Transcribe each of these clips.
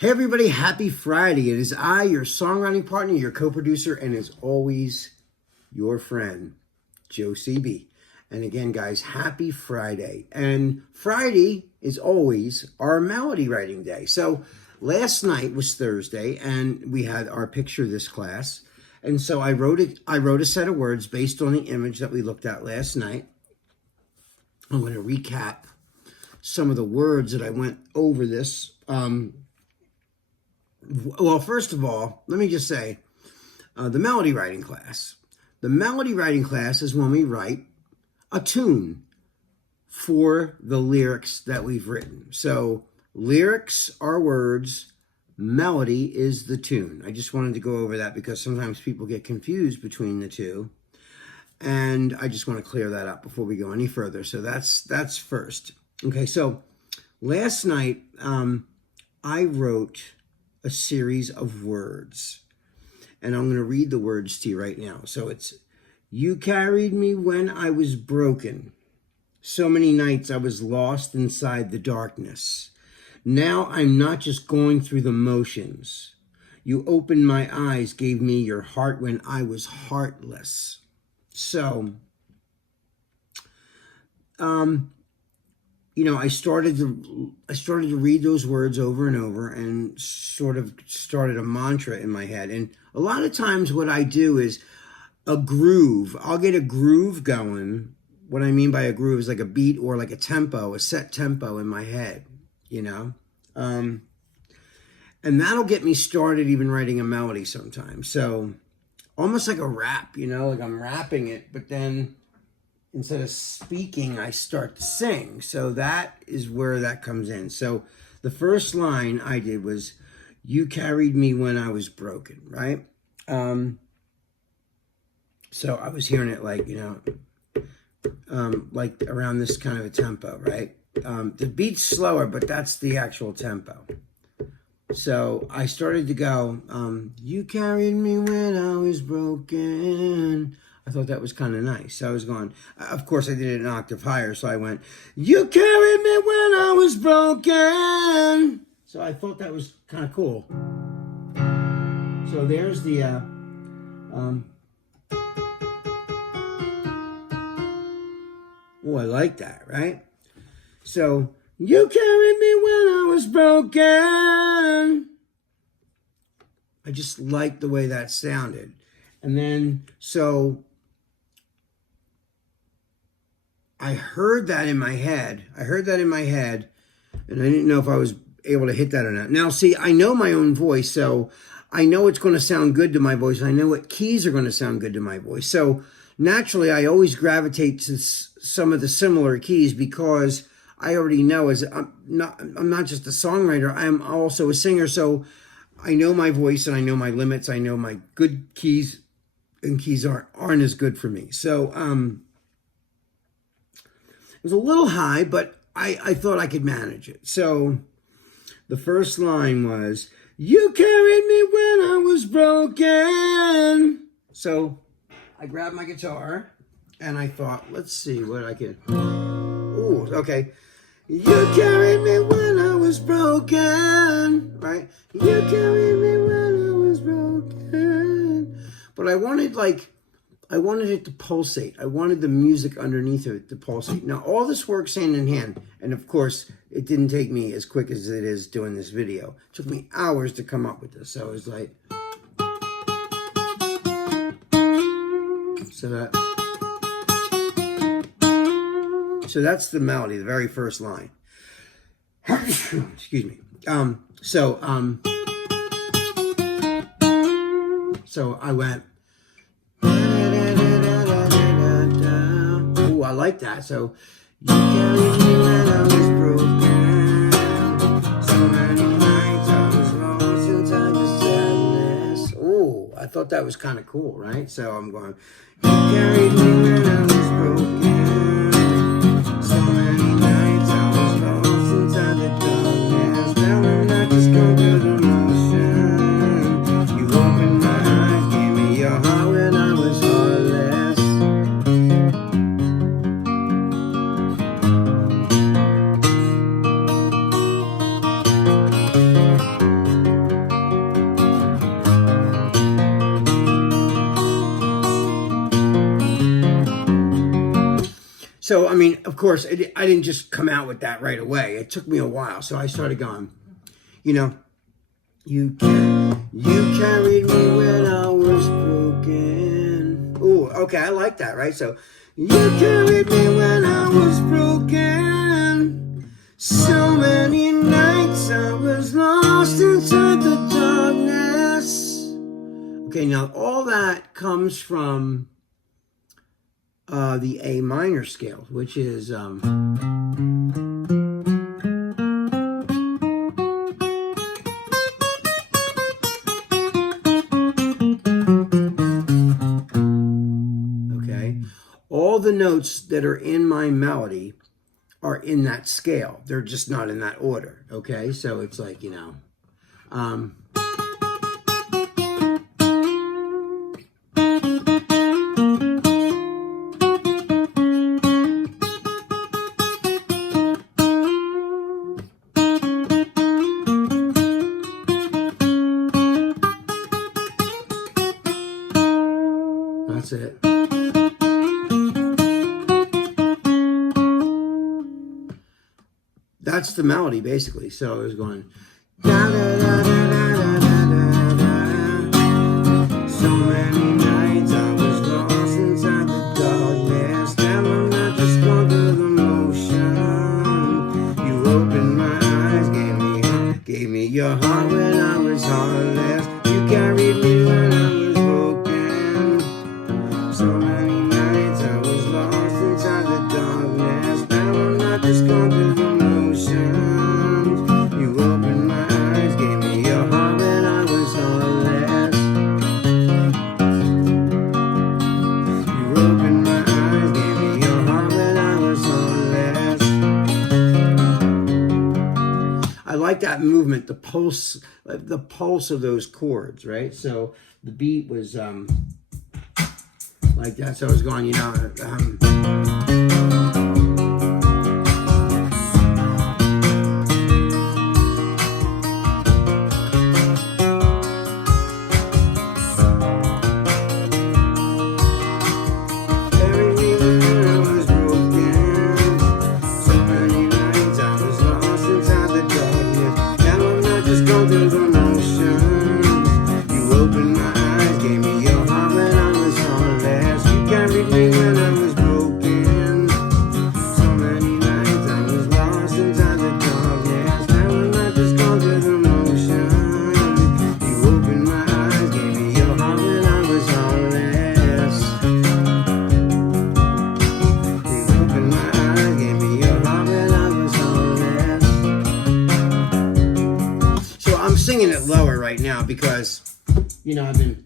Hey everybody, happy Friday. It is I, your songwriting partner, your co-producer, and as always, your friend, Joe CB. And again, guys, happy Friday. And Friday is always our melody writing day. So last night was Thursday, and we had our picture of this class. And so I wrote a set of words based on the image that we looked at last night. I'm going to recap some of the words that I went over this. Well, first of all, let me just say, the melody writing class. The melody writing class is when we write a tune for the lyrics that we've written. So lyrics are words, melody is the tune. I just wanted to go over that because sometimes people get confused between the two. And I just want to clear that up before we go any further. So that's first. Okay, so last night I wrote a series of words, and I'm going to read the words to you right now. So it's, you carried me when I was broken. So many nights I was lost inside the darkness. Now I'm not just going through the motions. You opened my eyes, gave me your heart when I was heartless. So, you know, I started to read those words over and over and sort of started a mantra in my head. And a lot of times what I do is a groove. I'll get a groove going. What I mean by a groove is like a beat or like a tempo, a set tempo in my head, you know? And that'll get me started even writing a melody sometimes. So almost like a rap, you know, like I'm rapping it, but then instead of speaking, I start to sing. So that is where that comes in. So the first line I did was, you carried me when I was broken, right? So I was hearing it like, you know, like around this kind of a tempo, right? The beat's slower, but that's the actual tempo. So I started to go, you carried me when I was broken. I thought that was kind of nice. So I was going, of course I did it an octave higher. So I went, you carried me when I was broken. So I thought that was kind of cool. So there's the, oh, I like that, right? So, you carried me when I was broken. I just liked the way that sounded. And then, so I heard that in my head. And I didn't know if I was able to hit that or not. Now, see, I know my own voice, so I know it's going to sound good to my voice. I know what keys are going to sound good to my voice. So naturally, I always gravitate to some of the similar keys because I already know I'm not just a songwriter, I'm also a singer. So I know my voice and I know my limits. I know my good keys and keys aren't as good for me. So it was a little high, but I thought I could manage it. So the first line was, you carried me when I was broken. So I grabbed my guitar and I thought, let's see what I can. Ooh, okay. You carried me when I was broken, right? You carried me when I was broken. But I wanted it to pulsate. I wanted the music underneath it to pulsate. Now, all this works hand in hand. And of course, it didn't take me as quick as it is doing this video. It took me hours to come up with this. So it was like, so that's the melody, the very first line. Excuse me. So I went, oh, I like that. So, you carried me when I was broken. So many nights I was lost inside the sadness. Oh, I thought that was kind of cool, right? So I'm going, you carried me when I was broken. So many nights I was lost inside the darkness. Now I'm not just going through the motion. You opened my eyes, gave me your heart when I was heartless. So, I mean, of course, I didn't just come out with that right away. It took me a while. So I started going, you know, you carried me when I was broken. Ooh, okay, I like that, right? So, you carried me when I was broken. So many nights I was lost inside the darkness. Okay, now all that comes from the A minor scale, which is okay. All the notes that are in my melody are in that scale. They're just not in that order. Okay, so it's like, you know, that's it. That's the melody, basically. So it was going da da da da da da da da. So many nights I was lost inside the darkness. Now I'm not just going through the motion. You opened my eyes, gave me your heart when I was heartless. You carried me when I was broken. So many nights I was lost inside the darkness. Now I'm not just going through the motions. You opened my eyes, gave me your heart when I was heartless. You opened my eyes, gave me your heart when I was heartless. I like that movement, the pulse of those chords, right? So the beat was like that. So I was going, you know, singing it lower right now because, you know, I've been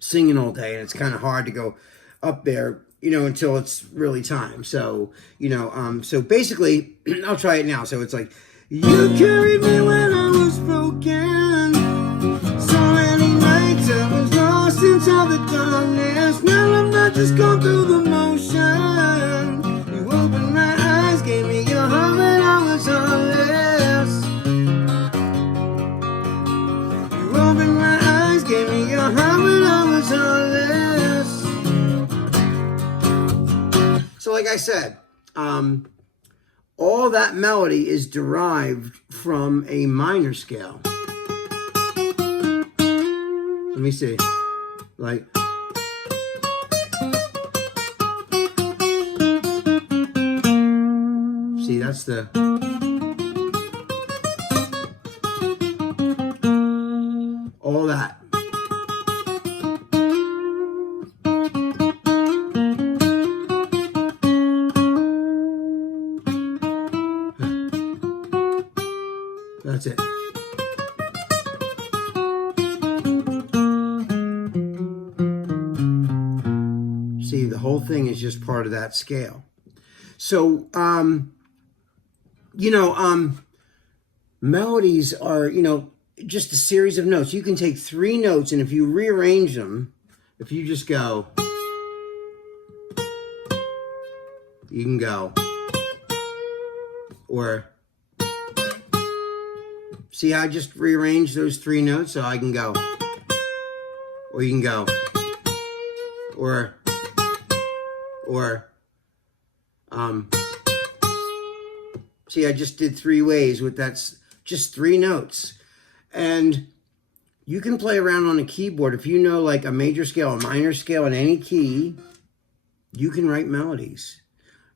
singing all day and it's kind of hard to go up there, you know, until it's really time. So, you know, so basically, I'll try it now. So it's like, you carried me when I was broken. So many nights I was lost inside the darkness. Now I'm not just going through the motion. You opened my eyes, gave me your heart when I was heartless. You opened my eyes, gave me your heart when I was heartless. So like I said, all that melody is derived from a minor scale. Let me see. Like, see, that's the, all that. That's it. See, the whole thing is just part of that scale. So, you know, melodies are, you know, just a series of notes. You can take 3 notes, and if you rearrange them, if you just go, you can go, or, see how I just rearranged those 3 notes so I can go, or you can go, or, See, I just did 3 ways with just 3 notes. And you can play around on a keyboard. If you know like a major scale, a minor scale, in any key, you can write melodies,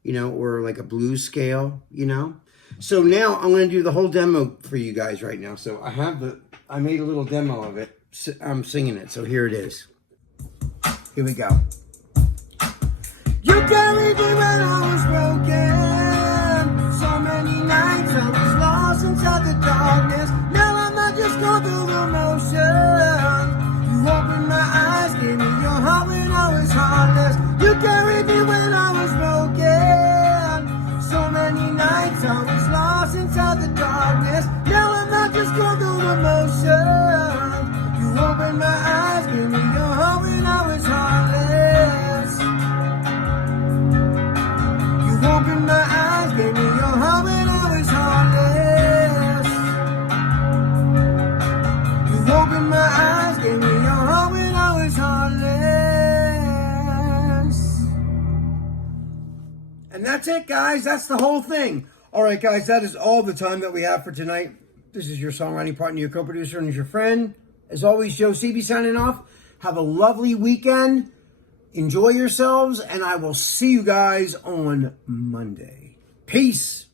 or like a blues scale, So now I'm going to do the whole demo for you guys right now. So I made a little demo of it. I'm singing it. So here it is. Here we go. You carried me when I was broken. So many nights I was lost inside the darkness. Now I'm not just going through the motions. You opened my eyes, gave me your heart when I was heartless. You carried me when I was broken. So many nights I was lost inside the darkness. Now I'm not just going through the motions. You opened my eyes, gave me your heart when I was heartless. You opened my eyes, gave me your heart when I was heartless. You opened my eyes, gave me your heart when I was heartless. And that's it, guys. That's the whole thing. All right, guys, that is all the time that we have for tonight. This is your songwriting partner, your co-producer, and your friend. As always, Joe Seavey signing off. Have a lovely weekend. Enjoy yourselves, and I will see you guys on Monday. Peace.